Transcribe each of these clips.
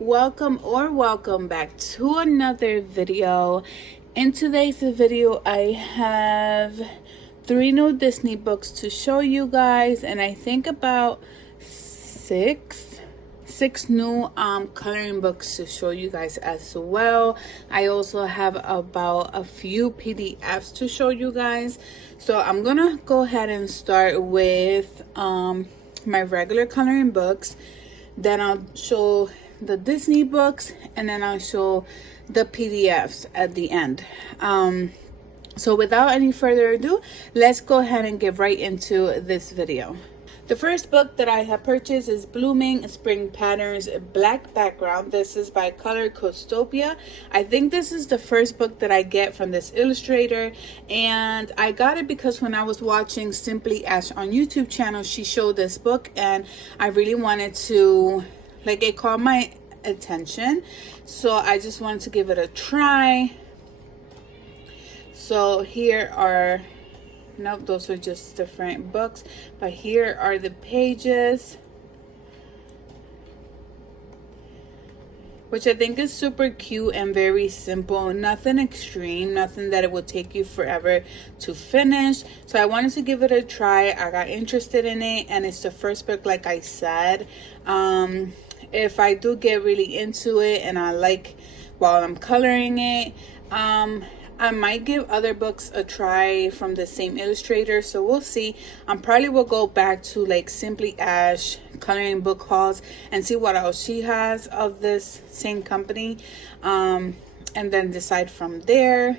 Welcome back to another video. In today's video I have 3 new Disney books to show you guys, and I think about six new coloring books to show you guys as well. I also have about a few PDFs to show you guys, so I'm gonna go ahead and start with my regular coloring books, then I'll show the Disney books, and then I'll show the PDFs at the end. So without any further ado, let's go ahead and get right into this video. The first book that I have purchased is Blooming Spring Patterns Black Background. This is by Color Costopia. I think this is the first book that I get from this illustrator, and I got it because when I was watching Simply Ash on YouTube channel, she showed this book and I really wanted to, like, it caught my attention, so I just wanted to give it a try. So here are, nope, those are just different books, but here are the pages, which I think is super cute and very simple. Nothing extreme, nothing that it will take you forever to finish. So I wanted to give it a try. I got interested in it, and it's the first book, like I said. If I do get really into it and I like while I'm coloring it, I might give other books a try from the same illustrator, so we'll see. Probably will go back to like Simply Ash coloring book hauls and see what else she has of this same company, and then decide from there.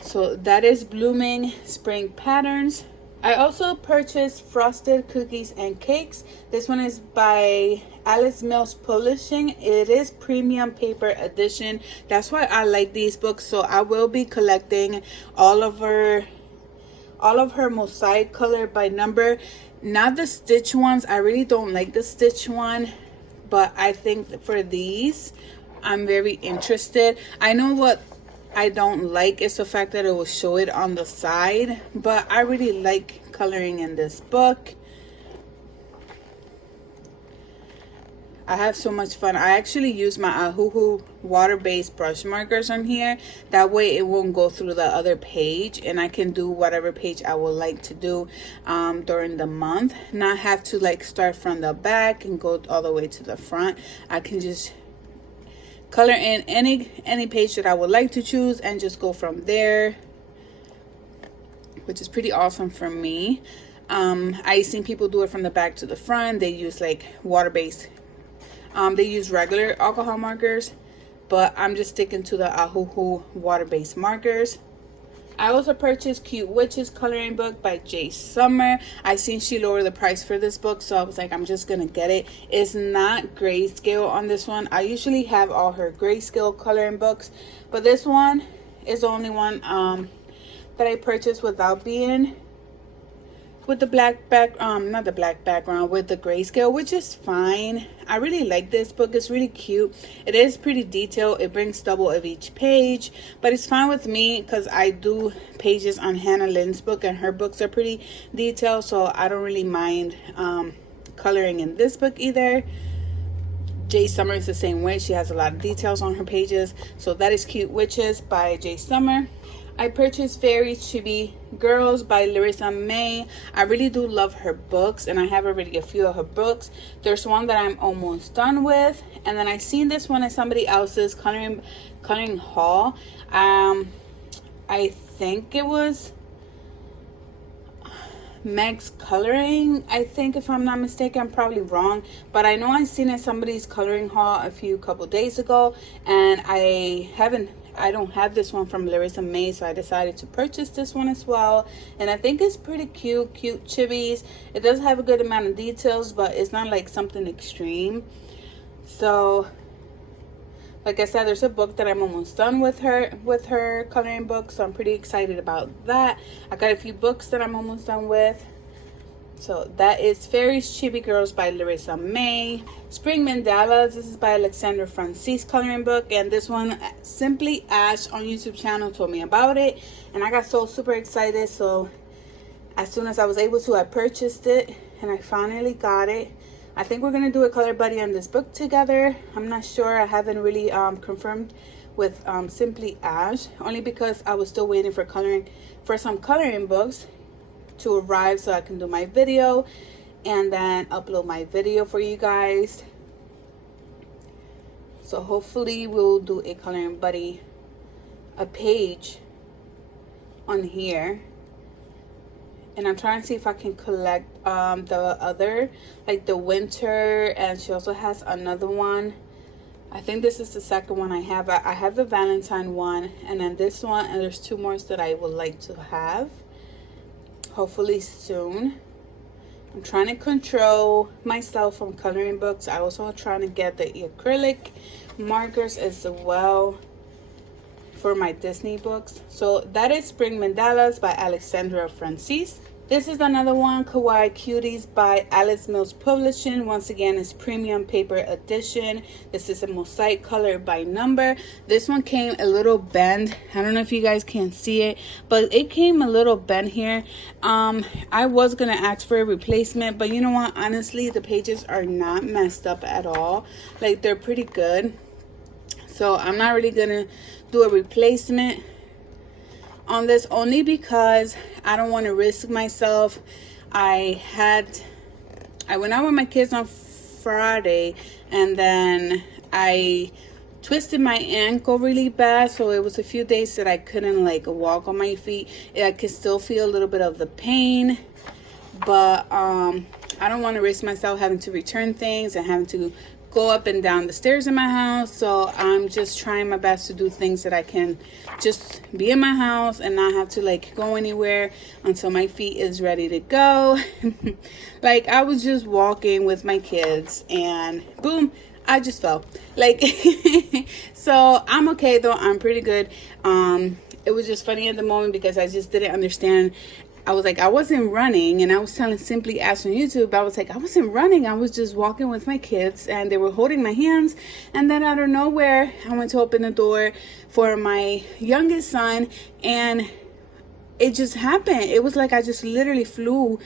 So that is Blooming Spring Patterns. I also purchased Frosted Cookies and Cakes. This one is by Alice Mills Publishing. It is premium paper edition. That's why I like these books. So I will be collecting all of her mosaic color by number. Not the stitch ones. I really don't like the stitch one, but I think for these I'm very interested. I know what I don't like is the fact that it will show it on the side, but I really like coloring in this book. I have so much fun. I actually use my Ahuhu water-based brush markers on here. That way it won't go through the other page, and I can do whatever page I would like to do during the month. Not have to like start from the back and go all the way to the front. I can just color in any page that I would like to choose and just go from there, which is pretty awesome for me. I've seen people do it from the back to the front. They use like water-based, they use regular alcohol markers, but I'm just sticking to the Ahuhu water-based markers. I also purchased Cute Witches coloring book by Jay Summer. I seen she lowered the price for this book, so I was like, I'm just gonna get it. It's not grayscale on this one. I usually have all her grayscale coloring books, but this one is the only one that I purchased without being with the black not the black background, with the grayscale, which is fine. I really like this book. It's really cute. It is pretty detailed. It brings double of each page, but it's fine with me because I do pages on Hannah Lynn's book, and her books are pretty detailed, so I don't really mind coloring in this book either. Jay Summer is the same way. She has a lot of details on her pages. So that is Cute Witches by Jay Summer. I purchased Fairy Chibi Girls by Larissa May. I really do love her books, and I have already a few of her books. There's one that I'm almost done with, and then I seen this one at somebody else's coloring haul. I think it was Meg's Coloring, I think, if I'm not mistaken. I'm probably wrong, but I know I seen it somebody's coloring haul a couple days ago, and I don't have this one from Larissa May, so I decided to purchase this one as well. And I think it's pretty cute chibis. It does have a good amount of details, but it's not like something extreme. So like I said, there's a book that I'm almost done with her coloring book, so I'm pretty excited about that. I got a few books that I'm almost done with. So that is Fairy's Chibi Girls by Larissa May. Spring Mandalas, this is by Alexandra Francis coloring book, and this one Simply Ash on YouTube channel told me about it, and I got so super excited. So as soon as I was able to, I purchased it, and I finally got it. I think we're gonna do a color buddy on this book together. I'm not sure. I haven't really confirmed with Simply Ash, only because I was still waiting for some coloring books to arrive so I can do my video and then upload my video for you guys. So hopefully we'll do a coloring buddy, a page on here. And I'm trying to see if I can collect the other, like the winter, and she also has another one. I think this is the second one I have. I have the Valentine one, and then this one, and there's two more that I would like to have, hopefully soon. I'm trying to control myself from coloring books. I also trying to get the acrylic markers as well for my Disney books. So that is Spring Mandalas by Alexandra Francis. This is another one, Kawaii Cuties by Alice Mills Publishing. Once again, it's premium paper edition. This is a mosaic color by number. This one came a little bent. I don't know if you guys can see it, but it came a little bent here. I was gonna ask for a replacement, but you know what? Honestly, the pages are not messed up at all. Like, they're pretty good. So I'm not really gonna do a replacement on this, only because I don't want to risk myself. I went out with my kids on Friday, and then I twisted my ankle really bad, so it was a few days that I couldn't like walk on my feet. I could still feel a little bit of the pain, but I don't want to risk myself having to return things and having to go up and down the stairs in my house. So I'm just trying my best to do things that I can just be in my house and not have to like go anywhere until my feet is ready to go. Like, I was just walking with my kids and boom, I just fell. Like, so I'm okay though. I'm pretty good. It was just funny at the moment because I just didn't understand. I was like, I wasn't running, and I was telling Simply Ash on YouTube, I was like, I wasn't running. I was just walking with my kids, and they were holding my hands. And then out of nowhere, I went to open the door for my youngest son, and it just happened. It was like I just literally threw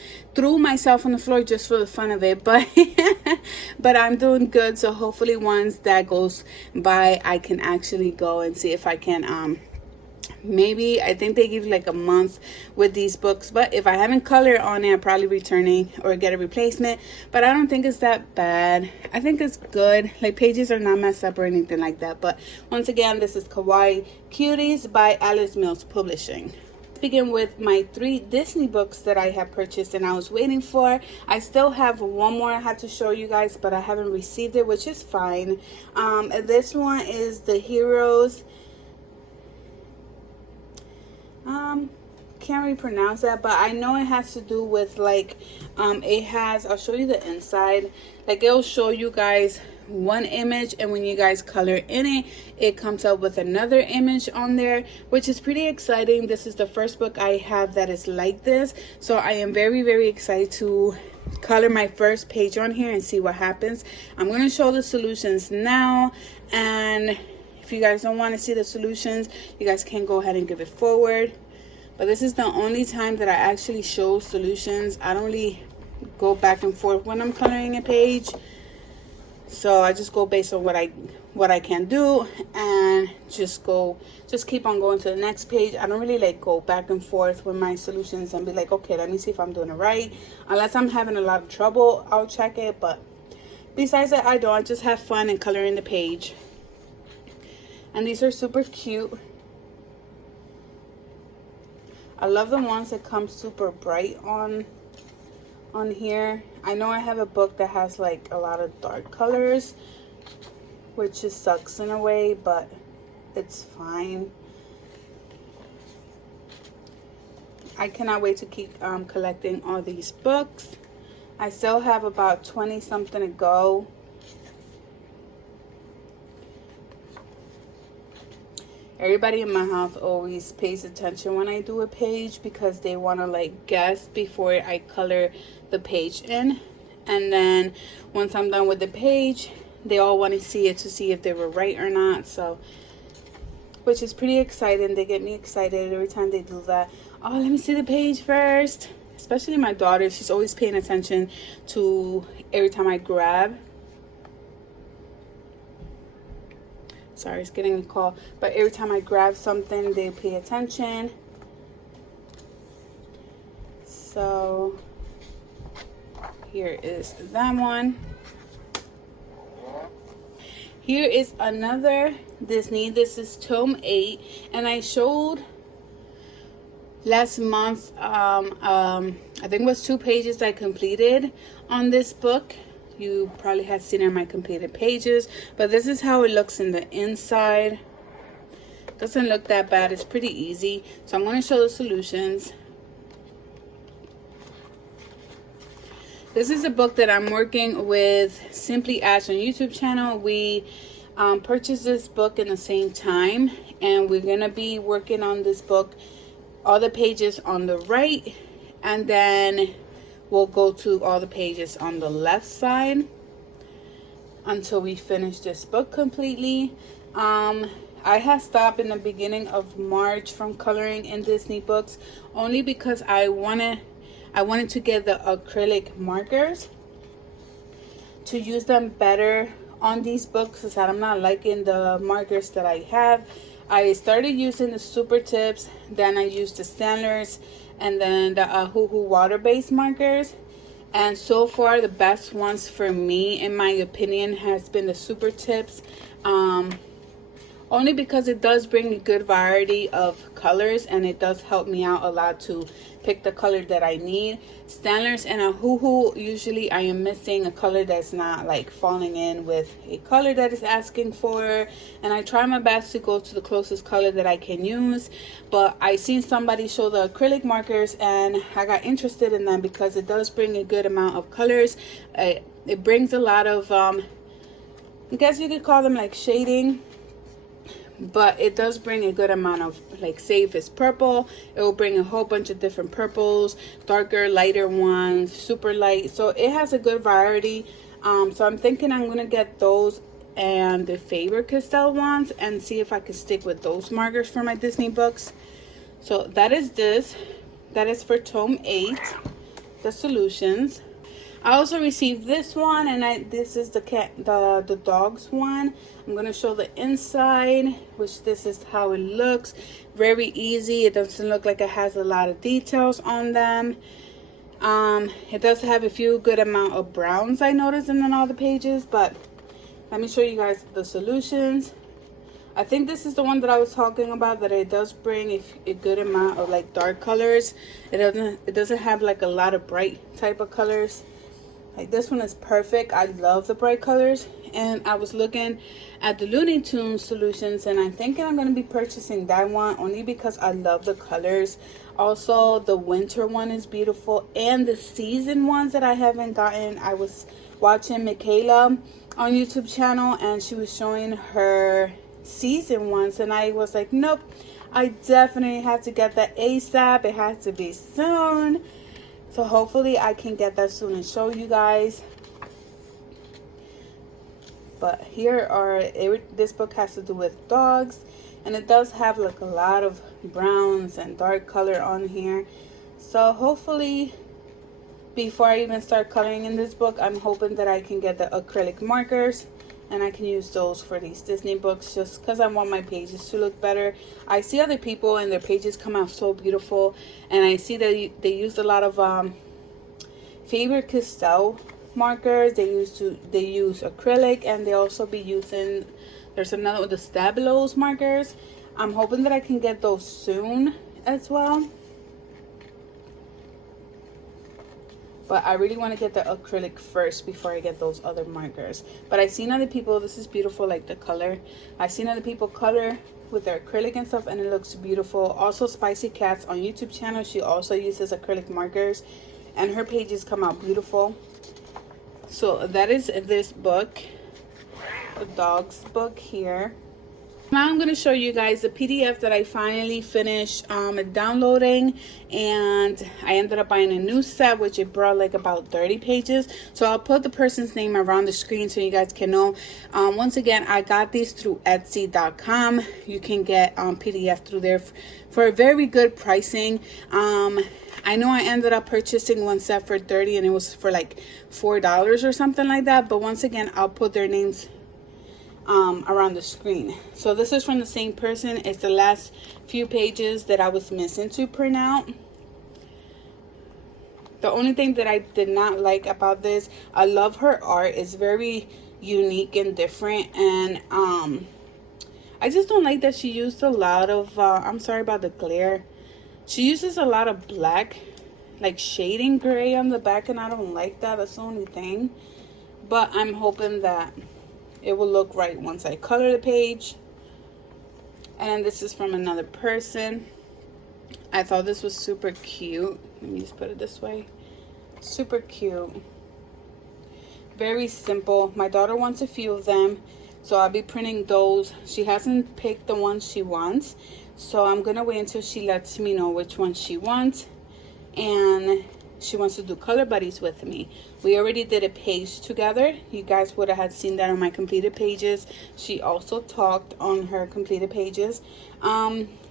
myself on the floor just for the fun of it. But but I'm doing good. So hopefully once that goes by, I can actually go and see if I can maybe, I think they give like a month with these books, but if I haven't colored on it, I'm probably returning or get a replacement. But I don't think it's that bad. I think it's good. Like, pages are not messed up or anything like that. But once again, this is Kawaii Cuties by Alice Mills Publishing. Begin with my 3 Disney books that I have purchased and I was waiting for. I still have one more I have to show you guys, but I haven't received it, which is fine. This one is The Heroes. Can't really pronounce that, but I know it has to do with like it has, I'll show you the inside. Like, it'll show you guys one image, and when you guys color in it, it comes up with another image on there, which is pretty exciting. This is the first book I have that is like this, so I am very, very excited to color my first page on here and see what happens. I'm going to show the solutions now, and if you guys don't want to see the solutions, you guys can go ahead and give it forward. But this is the only time that I actually show solutions. I don't really go back and forth when I'm coloring a page. So I just go based on what I can do, and just keep on going to the next page. I don't really like go back and forth with my solutions and be like, okay, let me see if I'm doing it right. Unless I'm having a lot of trouble, I'll check it. But besides that, I don't. I just have fun in coloring the page. And these are super cute. I love the ones that come super bright on here. I know I have a book that has like a lot of dark colors, which just sucks in a way, but it's fine. I cannot wait to keep collecting all these books. I still have about 20 something to go. Everybody in my house always pays attention when I do a page because they want to like guess before I color the page in. And then once I'm done with the page, they all want to see it to see if they were right or not. So, which is pretty exciting. They get me excited every time they do that. Oh, let me see the page first. especially my daughter. She's always paying attention to every time I grab. Sorry, it's getting a call. But every time I grab something, they pay attention. So here is that one. Here is another Disney. This is Tome 8, and I showed last month, I think it was 2 pages I completed on this book. You probably have seen it in my completed pages, but this is how it looks in the inside. Doesn't look that bad. It's pretty easy. So I'm going to show the solutions. This is a book that I'm working with Simply Ash on YouTube channel. We purchased this book in the same time, and we're going to be working on this book, all the pages on the right, and then we'll go to all the pages on the left side until we finish this book completely. I had stopped in the beginning of March from coloring in Disney books, only because I wanted to get the acrylic markers to use them better on these books, because I'm not liking the markers that I have. I started using the super tips, then I used the Staedtlers, and then the Ahuhu water-based markers. And so far, the best ones for me, in my opinion, has been the super tips. Only because it does bring a good variety of colors, and it does help me out a lot to pick the color that I need. Staedtlers and Ahuhu, usually I am missing a color that's not like falling in with a color that is asking for, and I try my best to go to the closest color that I can use. But I seen somebody show the acrylic markers, and I got interested in them because it does bring a good amount of colors. It brings a lot of I guess you could call them like shading, but it does bring a good amount of, like, say if it's purple, it will bring a whole bunch of different purples, darker, lighter ones, super light. So it has a good variety. So I'm thinking I'm gonna get those and the Faber-Castell ones and see if I could stick with those markers for my Disney books. So that is this. That is for Tome 8, the solutions. I also received this one, and this is the dog's one. I'm going to show the inside, which this is how it looks. Very easy. It doesn't look like it has a lot of details on them. It does have a few good amount of browns, I noticed, in all the pages, but let me show you guys the solutions. I think this is the one that I was talking about, that it does bring a good amount of like dark colors. It doesn't have like a lot of bright type of colors. Like this one is perfect. I love the bright colors, and I was looking at the Looney Tunes solutions, and I'm thinking I'm going to be purchasing that one only because I love the colors. Also, the winter one is beautiful, and the season ones that I haven't gotten. I was watching Michaela on YouTube channel, and she was showing her season ones, and I was like, nope, I definitely have to get that ASAP. It has to be soon. So hopefully I can get that soon and show you guys. But here are, this book has to do with dogs, and it does have like a lot of browns and dark color on here. So hopefully before I even start coloring in this book, I'm hoping that I can get the acrylic markers, and I can use those for these Disney books, just because I want my pages to look better. I see other people and their pages come out so beautiful, and I see that they use a lot of Faber-Castell markers. They use acrylic, and they also be using, there's another one, the Staedtler markers. I'm hoping that I can get those soon as well. But I really want to get the acrylic first before I get those other markers. But I've seen other people, this is beautiful, like the color. I've seen other people color with their acrylic and stuff, and it looks beautiful. Also, Spicy Cats on YouTube channel, she also uses acrylic markers, and her pages come out beautiful. So that is this book, the dog's book here. Now I'm going to show you guys the PDF that I finally finished downloading, and I ended up buying a new set, which it brought like about 30 pages. So I'll put the person's name around the screen so you guys can know. Once again, I got these through Etsy.com. You can get PDF through there for a very good pricing. I know I ended up purchasing one set for $30 and it was for like $4 or something like that. But once again, I'll put their names around the screen. So this is from the same person. It's the last few pages that I was missing to print out. The only thing that I did not like about this, I love her art. It's very unique and different, and I just don't like that she used a lot of I'm sorry about the glare. She uses a lot of black, like shading gray on the back, and I don't like that. That's the only thing. But I'm hoping that it will look right once I color the page. And this is from another person. I thought this was super cute. Let me just put it this way. Super cute. Very simple. My daughter wants a few of them, so I'll be printing those. She hasn't picked the ones she wants, so I'm gonna wait until she lets me know which one she wants. And she wants to do color buddies with me. We already did a page together. You guys would have had seen that on my completed pages. She also talked on her completed pages.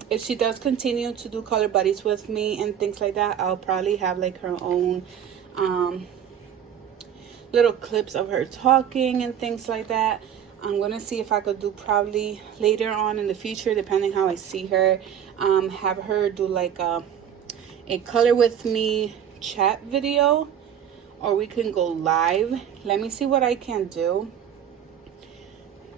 If she does continue to do color buddies with me and things like that, I'll probably have like her own little clips of her talking and things like that. I'm gonna see if I could do probably later on in the future, depending how I see her, have her do like a color with me chat video, or we can go live. Let me see what I can do.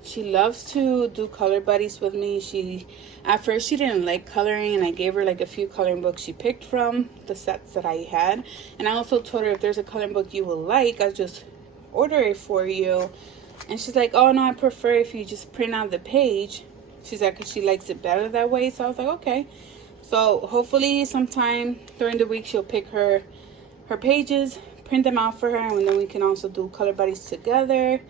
She loves to do color buddies with me. At first she didn't like coloring, and I gave her like a few coloring books she picked from the sets that I had. And I also told her, if there's a coloring book you will like, I'll just order it for you. And she's like, oh no, I prefer if you just print out the page. She's like, 'cause she likes it better that way. So I was like, okay. So hopefully sometime during the week she'll pick her pages, print them out for her, and then we can also do color buddies together.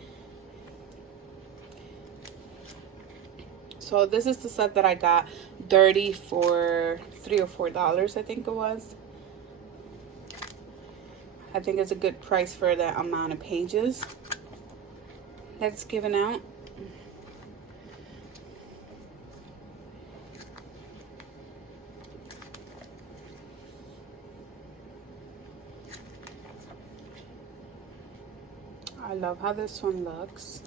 So this is the set that I got dirty for $3 or $4, I think it was. I think it's a good price for the amount of pages that's given out. I love how this one looks.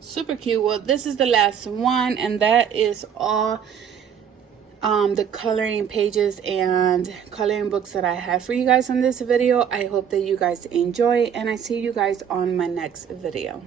Super cute. Well, this is the last one, and that is all the coloring pages and coloring books that I have for you guys on this video. I hope that you guys enjoy, and I see you guys on my next video.